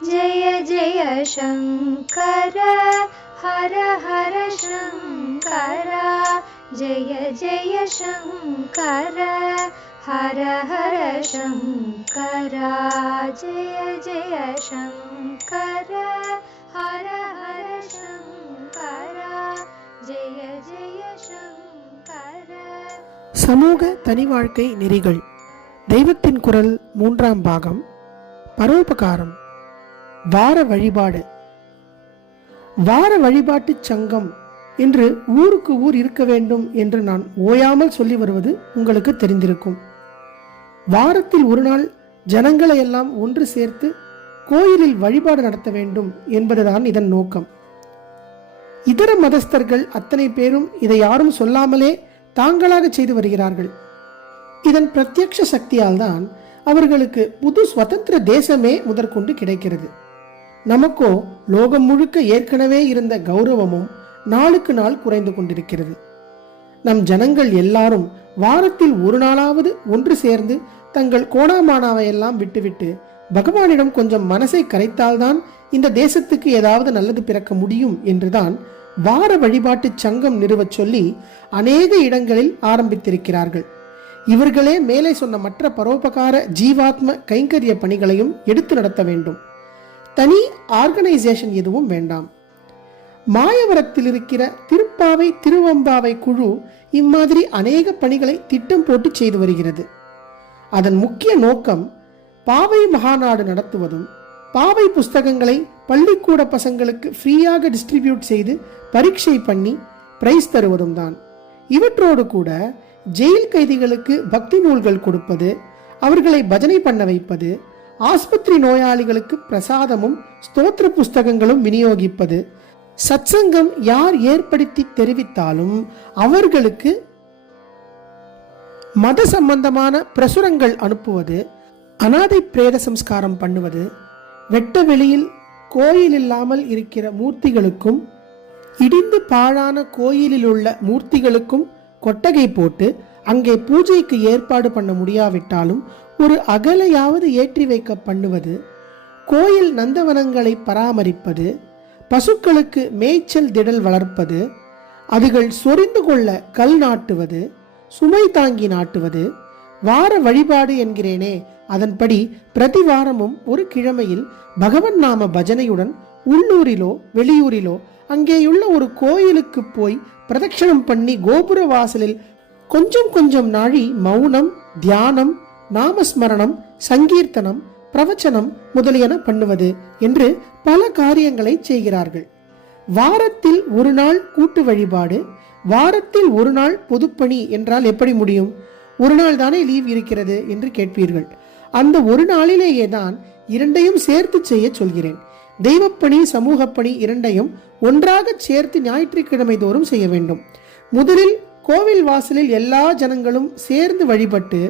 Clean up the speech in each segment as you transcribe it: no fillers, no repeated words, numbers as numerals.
जय जय शङ्कर हर हर शङ्कर जय जय शङ्कर हर हर शङ्कर जय जय शङ्कर हर हर शङ्कर जय जय शङ्कर. சமூக தனி வாழ்க்கை நெறிகள். தெய்வத்தின் குரல் 3ஆம் பாகம். பரோபகாரம். வார வழிபாடு. வார வழிபாட்டு சங்கம் என்று ஊருக்கு ஊர் இருக்க வேண்டும் என்று நான் ஓயாமல் சொல்லி வருவது உங்களுக்கு தெரிந்திருக்கும். வாரத்தில் ஒரு நாள் ஜனங்களை எல்லாம் ஒன்று சேர்த்து கோயிலில் வழிபாடு நடத்த வேண்டும் என்பதுதான் இதன் நோக்கம். இதர மதஸ்தர்கள் அத்தனை பேரும் இதை யாரும் சொல்லாமலே தாங்களாக செய்து வருகிறார்கள். இதன் பிரத்யக்ஷ சக்தியால் தான் அவர்களுக்கு புது சுதந்திர தேசமே முதற்கொண்டு கிடைக்கிறது. நமக்கோ லோகம் முழுக்க ஏற்கனவே இருந்த கௌரவமும் நாளுக்கு நாள் குறைந்து கொண்டிருக்கிறது. நம் ஜனங்கள் எல்லாரும் வாரத்தில் ஒரு நாளாவது ஒன்று சேர்ந்து தங்கள் கோணாமானாவையெல்லாம் விட்டுவிட்டு பகவானிடம் கொஞ்சம் மனசை கரைத்தால்தான் இந்த தேசத்துக்கு ஏதாவது நல்லது பிறக்க முடியும் என்றுதான் வார வழிபாட்டு சங்கம் நிறுவச் சொல்லி அநேக இடங்களில் ஆரம்பித்திருக்கிறார்கள். இவர்களே மேலே சொன்ன மற்ற பரோபகார ஜீவாத்ம கைங்கரிய பணிகளையும் எடுத்து நடத்த வேண்டும். தனி ஆர்கனைசேஷன் எதுவும் வேண்டாம். மாயவரத்தில் இருக்கிற திருப்பாவை திருவம்பாவை குழு இம்மாதிரி அநேக பணிகளை திட்டம் போட்டு செய்து வருகிறது. அதன் முக்கிய நோக்கம் பாவை மகாநாடு நடத்துவதும் பாவை புஸ்தகங்களை பள்ளிக்கூட பசங்களுக்கு ஃப்ரீயாக டிஸ்ட்ரிபியூட் செய்து பரீட்சை பண்ணி பிரைஸ் தருவதும் தான். இவற்றோடு கூட ஜெயில் கைதிகளுக்கு பக்தி நூல்கள் கொடுப்பது, அவர்களை பஜனை பண்ண வைப்பது, ஆஸ்பத்திரி நோயாளிகளுக்கு பிரசாதமும் ஸ்தோத்திர புஸ்தகங்களும் விநியோகிப்பது, சத்சங்கம் யார் ஏற்படுத்தி தெரிவித்தாலும் அவர்களுக்கு மத சம்பந்தமான பிரசுரங்கள் அனுப்புவது, அனாதை பிரேத சம்ஸ்காரம் பண்ணுவது, வெட்ட வெளியில் கோயில் இல்லாமல் இருக்கிற மூர்த்திகளுக்கும் இடிந்து பாழான கோயிலில் உள்ள மூர்த்திகளுக்கும் கொட்டகை போட்டு அங்கே பூஜைக்கு ஏற்பாடு பண்ண முடியாவிட்டாலும் ஒரு அகலையாவது ஏற்றி வைக்க பண்ணுவது, கோயில் நந்தவனங்களை பராமரிப்பது, பசுக்களுக்கு மேய்ச்சல் திடல் வளர்ப்பது, அதுகள் சொரிந்து கொள்ள கல் நாட்டுவது, சுமை தாங்கி நாட்டுவது, வார வழிபாடு என்கிறேனே அதன்படி பிரதி வாரமும் ஒரு கிழமையில் பகவன் நாம பஜனையுடன் உள்ளூரிலோ வெளியூரிலோ அங்கேயுள்ள ஒரு கோயிலுக்கு போய் பிரதட்சணம் பண்ணி கோபுர வாசலில் கொஞ்சம் கொஞ்சம் நாழி மௌனம், தியானம், நாமஸ்மரணம், சங்கீர்த்தனம், பிரவச்சனம் முதலியன பண்ணுவது என்று பல காரியங்களை செய்கிறார்கள். வாரத்தில் ஒரு நாள் கூட்டு வழிபாடு, வாரத்தில் ஒரு நாள் பொதுப்பணி என்றால் எப்படி முடியும்? ஒரு நாள் தானே லீவ் இருக்கிறது என்று கேட்பீர்கள். அந்த ஒரு நாளிலேயே தான் இரண்டையும் சேர்த்து செய்ய சொல்கிறேன். தெய்வப்பணி சமூகப்பணி இரண்டையும் ஒன்றாக சேர்த்து ஞாயிற்றுக்கிழமை தோறும் செய்ய வேண்டும். முதலில் கோவில் வாசலில் எல்லா ஜனங்களும் சேர்ந்து வழிபட்டு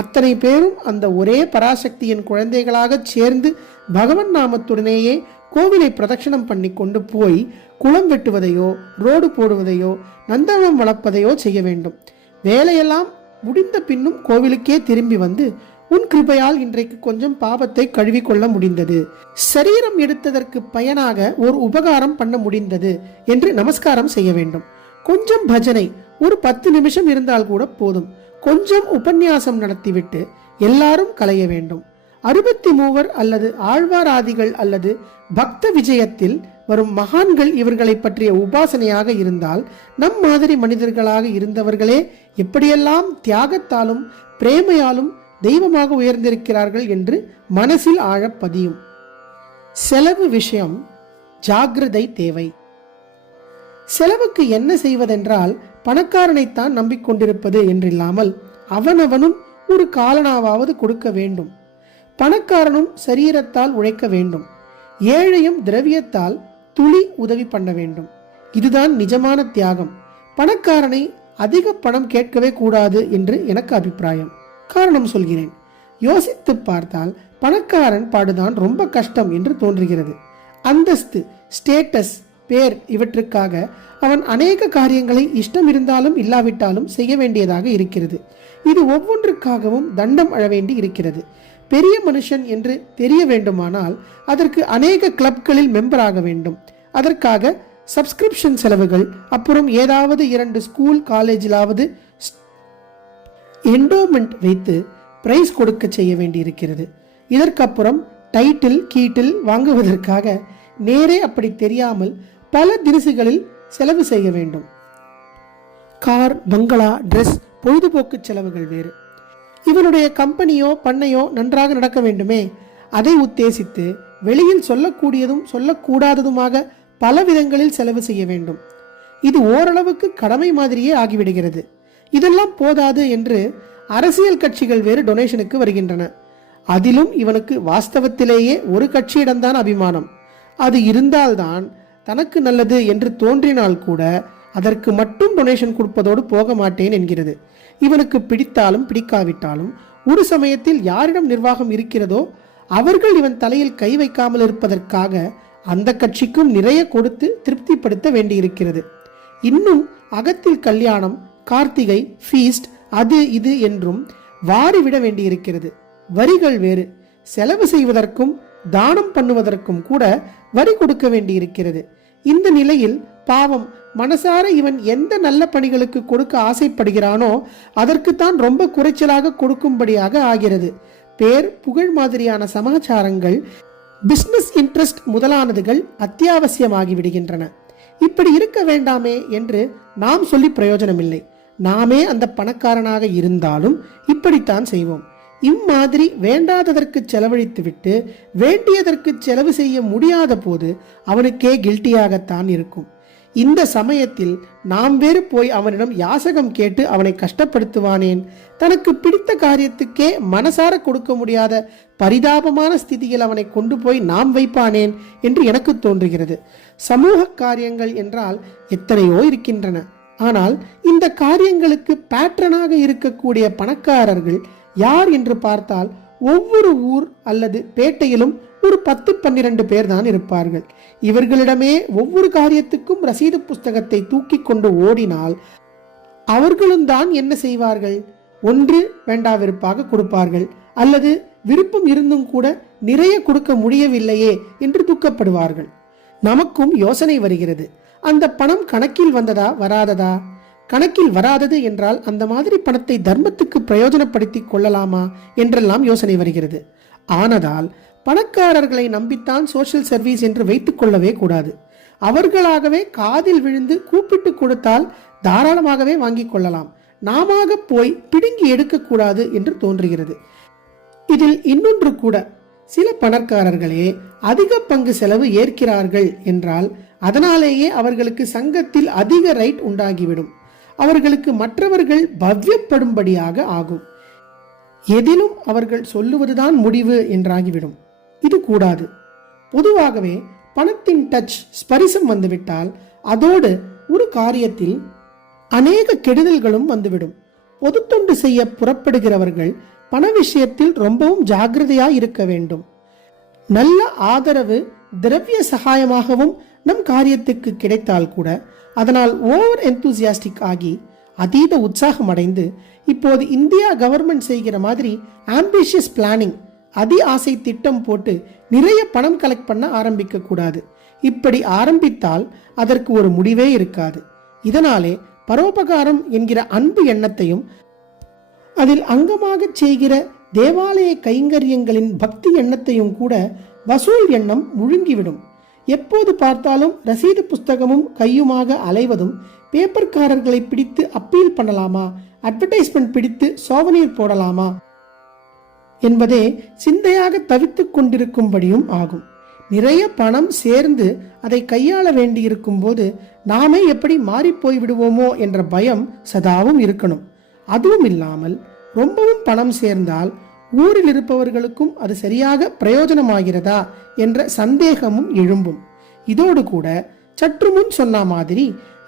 அத்தனை பேரும் அந்த ஒரே பராசக்தியின் குழந்தைகளாக சேர்ந்து பகவன் நாமத்துடனேயே கோவிலை பிரதட்சணம் பண்ணி கொண்டு போய் குளம் வெட்டுவதையோ ரோடு போடுவதையோ நந்தவனம் வளர்ப்பதையோ செய்ய வேண்டும். வேலையெல்லாம் முடிந்த பின்னும் கோவிலுக்கே திரும்பி வந்து உன் கிருபையால் இன்றைக்கு கொஞ்சம் பாவத்தை கழுவிக்கொள்ள முடிந்தது, சரீரம் எடுத்ததற்கு பயனாக ஒரு உபகாரம் பண்ண முடிந்தது என்று நமஸ்காரம் செய்ய வேண்டும். கொஞ்சம் பஜனை ஒரு 10 நிமிஷம் இருந்தால் கூட போதும். கொஞ்சம் உபன்யாசம் நடத்திவிட்டு எல்லாரும் கலைய வேண்டும். 63 அல்லது ஆழ்வாராதிகள் அல்லது பக்த விஜயத்தில் வரும் மகான்கள் இவர்களை பற்றிய உபாசனையாக இருந்தால் நம் மாதிரி மனிதர்களாக இருந்தவர்களே எப்படியெல்லாம் தியாகத்தாலும் பிரேமையாலும் தெய்வமாக உயர்ந்திருக்கிறார்கள் என்று மனசில் ஆழப்பதியும். செலவு விஷயம் ஜாக்கிரதை தேவை. செலவுக்கு என்ன செய்வதென்றால் பணக்காரனைத்தான் நம்பிக்கொண்டிருப்பது என்றில்லாமல் அவனவனும் ஒரு காலனாவது கொடுக்க வேண்டும். பணக்காரனும் சரீரத்தால் உழைக்க வேண்டும். ஏழையும் திரவியத்தால் துளி உதவி பண்ண வேண்டும். இதுதான் நிஜமான தியாகம். பணக்காரனை அதிக பணம் கேட்கவே கூடாது என்று எனக்கு அபிப்பிராயம். காரணம் சொல்கிறேன். யோசித்து பார்த்தால் பணக்காரன் பாடுதான் ரொம்ப கஷ்டம் என்று தோன்றுகிறது. அந்தஸ்து, ஸ்டேட்டஸ், பேர் இவற்றுக்காக அவன் அநேக காரியங்களை இஷ்டம் இருந்தாலும் இல்லாவிட்டாலும் செய்ய வேண்டியதாக இருக்கிறது. இது ஒவ்வொன்றுக்காகவும் தண்டம் அழ வேண்டி இருக்கிறது. பெரிய மனுஷன் என்று தெரிய வேண்டுமானால் அதற்கு அநேக கிளப்களில் மெம்பர் ஆக வேண்டும். அதற்காக சப்ஸ்கிரிப்ஷன் செலவுகள், அப்புறம் ஏதாவது 2 ஸ்கூல் காலேஜிலாவது என்டோமெண்ட் வைத்து பிரைஸ் கொடுக்க செய்ய வேண்டியிருக்கிறது. இதற்கப்புறம் டைட்டில் கீட்டில் வாங்குவதற்காக நேரே அப்படி தெரியாமல் பல தினசுகளில் செலவு செய்ய வேண்டும். கார், பங்களா, ட்ரெஸ், பொழுதுபோக்கு செலவுகள் வேறு. இவனுடைய கம்பெனியோ பண்ணையோ நன்றாக நடக்க வேண்டுமே, அதை உத்தேசித்து வெளியில் சொல்லக்கூடியதும் சொல்லக்கூடாததுமாக பல விதங்களில் செலவு செய்ய வேண்டும். இது ஓரளவுக்கு கடமை மாதிரியே ஆகிவிடுகிறது. இதெல்லாம் போதாது என்று அரசியல் கட்சிகள் வேறு டொனேஷனுக்கு வருகின்றன. அதிலும் இவனுக்கு வாஸ்தவத்திலேயே ஒரு கட்சியிடம்தான் அபிமானம். அது இருந்தால்தான் தனக்கு நல்லது என்று தோன்றினால் கூட அதற்கு மட்டும் டொனேஷன் கொடுப்பதோடு போக மாட்டேன் என்கிறது. இவனுக்கு பிடித்தாலும் பிடிக்காவிட்டாலும் ஒரு சமயத்தில் யாரிடம் நிர்வாகம் இருக்கிறதோ அவர்கள் இவன் தலையில் கை வைக்காமல் இருப்பதற்காக அந்த கட்சிக்கும் நிறைய கொடுத்து திருப்திப்படுத்த வேண்டியிருக்கிறது. இன்னும் அகத்தில் கல்யாணம், கார்த்திகை, ஃபீஸ்ட், அது இது என்றும் வாரிவிட வேண்டியிருக்கிறது. வரிகள் வேறு. செலவு செய்வதற்கும் தானம் பண்ணுவதற்கும் கூட வரி கொடுக்க வேண்டியிருக்கிறது. இந்த நிலையில் பாவம் மனசார இவன் எந்த நல்ல பணிகளுக்கு கொடுக்க ஆசைப்படுகிறானோ அதற்குத்தான் ரொம்ப குறைச்சலாக கொடுக்கும்படியாக ஆகிறது. பேர், புகழ் மாதிரியான சமாச்சாரங்கள், பிசினஸ் இன்ட்ரெஸ்ட் முதலானதுகள் அத்தியாவசியமாகி விடுகின்றன. இப்படி இருக்க வேண்டாமே என்று நாம் சொல்லி பிரயோஜனமில்லை. நாமே அந்த பணக்காரனாக இருந்தாலும் இப்படித்தான் செய்வோம். இம்மாதிரி வேண்டாததற்கு செலவழித்துவிட்டு வேண்டியதற்கு செலவு செய்ய முடியாத போது அவனுக்கே கில்ட்டியாகத்தான் இருக்கும். இந்த சமயத்தில் நாம் வேறு போய் அவனிடம் யாசகம் கேட்டு அவனை கஷ்டப்படுத்துவானேன்? தனக்கு பிடித்த காரியத்துக்கே மனசார கொடுக்க முடியாத பரிதாபமான ஸ்திதியில் அவனை கொண்டு போய் நாம் வைப்பானேன் என்று எனக்கு தோன்றுகிறது. சமூக காரியங்கள் என்றால் எத்தனையோ இருக்கின்றன. ஆனால் இந்த காரியங்களுக்கு பேட்ரனாக இருக்கக்கூடிய பணக்காரர்கள் யார் என்று பார்த்தால் ஒவ்வொரு ஊர் அல்லது பேட்டையிலும் ஒரு 10-12 பேர் தான் இருப்பார்கள். இவர்களிடமே ஒவ்வொரு காரியத்துக்கும் ரசீது புஸ்தகத்தை தூக்கி கொண்டு ஓடினால் அவர்களும் தான் என்ன செய்வார்கள்? ஒன்று வேண்டாவிருப்பாக கொடுப்பார்கள், அல்லது விருப்பம் இருந்தும் கூட நிறைய கொடுக்க முடியவில்லையே என்று துக்கப்படுவார்கள். நமக்கும் யோசனை வருகிறது, அந்த பணம் கணக்கில் வந்ததா வராததா? கணக்கில் வராதது என்றால் அந்த மாதிரி பணத்தை தர்மத்துக்கு பிரயோஜனப்படுத்தி கொள்ளலாமா என்றெல்லாம் யோசனை வருகிறது. ஆனதால் பணக்காரர்களை நம்பித்தான் சோஷியல் சர்வீஸ் என்று வைத்துக் கொள்ளவே கூடாது. அவர்களாகவே காதில் விழுந்து கூப்பிட்டு கொடுத்தால் தாராளமாகவே வாங்கிக் கொள்ளலாம். நாம போய் பிடுங்கி எடுக்கக்கூடாது என்று தோன்றுகிறது. இதில் இன்னொன்று கூட, சில பணக்காரர்களே அதிக பங்கு செலவு ஏற்கிறார்கள் என்றால் அதனாலேயே அவர்களுக்கு சங்கத்தில் அதிக ரைட் உண்டாகிவிடும். அவர்களுக்கு மற்றவர்கள் பவ்யப்படும்படியாக ஆகும். எதிலும் அவர்கள் சொல்லுவதுதான் முடிவு என்றாகிவிடும். இது கூடாது. பொதுவாகவே பணத்தின் டச், ஸ்பரிசம் வந்துவிட்டால் அதோடு ஒரு காரியத்தில் அநேக கெடுதல்களும் வந்துவிடும். பொது தொண்டு செய்ய புறப்படுகிறவர்கள் பண விஷயத்தில் ரொம்பவும் ஜாக்கிரதையாய் இருக்க வேண்டும். நல்ல ஆதரவு திரவிய சகாயமாகவும் நம் காரியத்துக்கு கிடைத்தால் கூட அதனால் ஓவர் எந்தூசியாஸ்டிக் ஆகி அதீத உற்சாகம் அடைந்து இப்போது இந்தியா கவர்மெண்ட் செய்கிற மாதிரி ஆம்பிஷியஸ் பிளானிங், அதி ஆசை திட்டம் போட்டு நிறைய பணம் கலெக்ட் பண்ண ஆரம்பிக்க கூடாது. இப்படி ஆரம்பித்தால் அதற்கு ஒரு முடிவே இருக்காது. இதனாலே பரோபகாரம் என்கிற அன்பு எண்ணத்தையும் அதில் அங்கமாக செய்கிற தேவாலய கைங்கரியங்களின் பக்தி எண்ணத்தையும் கூட வசூல் எண்ணம் முழுங்கிவிடும். எப்போது பார்த்தாலும் ரசீது புஸ்தகமும் கையுமாக அலைவதும், பேப்பர்காரர்களை பிடித்து அப்பீல் பண்ணலாமா, அட்வர்டைஸ்மெண்ட் பிடித்து சோவனீர் போடலாமா என்பதே சிந்தையாக தவித்துக் கொண்டிருக்கும்படியும் ஆகும். நிறைய பணம் சேர்ந்து அதை கையாள வேண்டியிருக்கும் போது நாமே எப்படி மாறிப்போய் விடுவோமோ என்ற பயம் சதாவும் இருக்கணும். அதுவும் இல்லாமல் ரொம்பவும் பணம் சேர்ந்தால் ஊரில் இருப்பவர்களுக்கும் அது சரியாக பிரயோஜனமாகிறதா என்ற சந்தேகமும் எழும்பும். இதோடு கூட சற்று முன் சொன்ன மாதிரி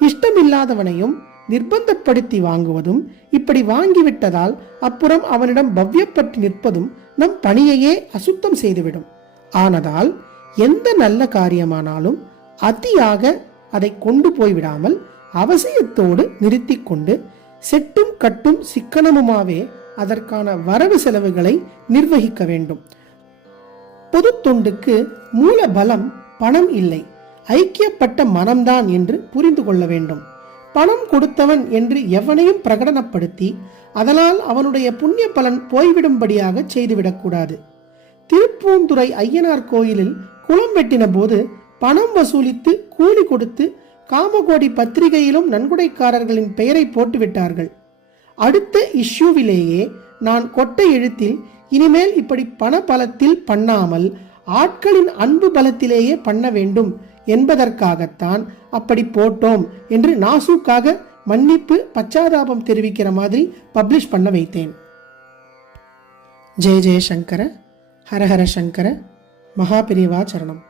இஷ்டமில்லாதவனையும் நிர்பந்தப்படுத்தி வாங்குவதும், இப்படி வாங்கிவிட்டதால் அப்புறம் அவனிடம் பவ்யப்பட்டு நிற்பதும் நம் பணியையே அசுத்தம் செய்துவிடும். ஆனதால் எந்த நல்ல காரியமானாலும் அதியாக அதை கொண்டு போய்விடாமல் அவசியத்தோடு நிறுத்தி கொண்டு செட்டும் கட்டும் சிக்கனமுமாவே அதற்கான வரவு செலவுகளை நிர்வகிக்க வேண்டும். பொது தொண்டுக்கு மூல பலம் பணம் இல்லை, ஐக்கியப்பட்ட மனம்தான் என்று புரிந்து கொள்ள வேண்டும். பணம் கொடுத்தவன் என்று எவனையும் பிரகடனப்படுத்தி அதனால் அவனுடைய புண்ணிய பலன் போய்விடும்படியாக செய்துவிடக்கூடாது. திருப்பூந்துறை ஐயனார் கோயிலில் குளம் வெட்டின போது பணம் வசூலித்து கூலி கொடுத்து காமகோடி பத்திரிகையிலும் நன்கொடைக்காரர்களின் பெயரை போட்டுவிட்டார்கள். அடுத்த இஷ்யூவிலேயே நான் கொட்டை எழுத்தில் இனிமேல் இப்படி பண பலத்தில் பண்ணாமல் ஆட்களின் அன்பு பலத்திலேயே பண்ண வேண்டும் என்பதற்காகத்தான் அப்படி போட்டோம் என்று நாசூக்காக மன்னிப்பு பச்சாதாபம் தெரிவிக்கிற மாதிரி பப்ளிஷ் பண்ண வைத்தேன். ஜெய ஜெய சங்கர, ஹரஹர சங்கர, மகாபிரிவா சரணம்.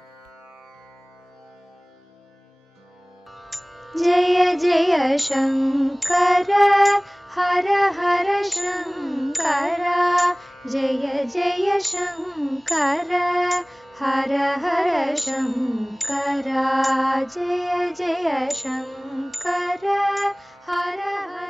जय जय शङ्कर हर हर शङ्कर, जय जय शङ्कर हर हर शङ्कर, जय जय शङ्कर हर हर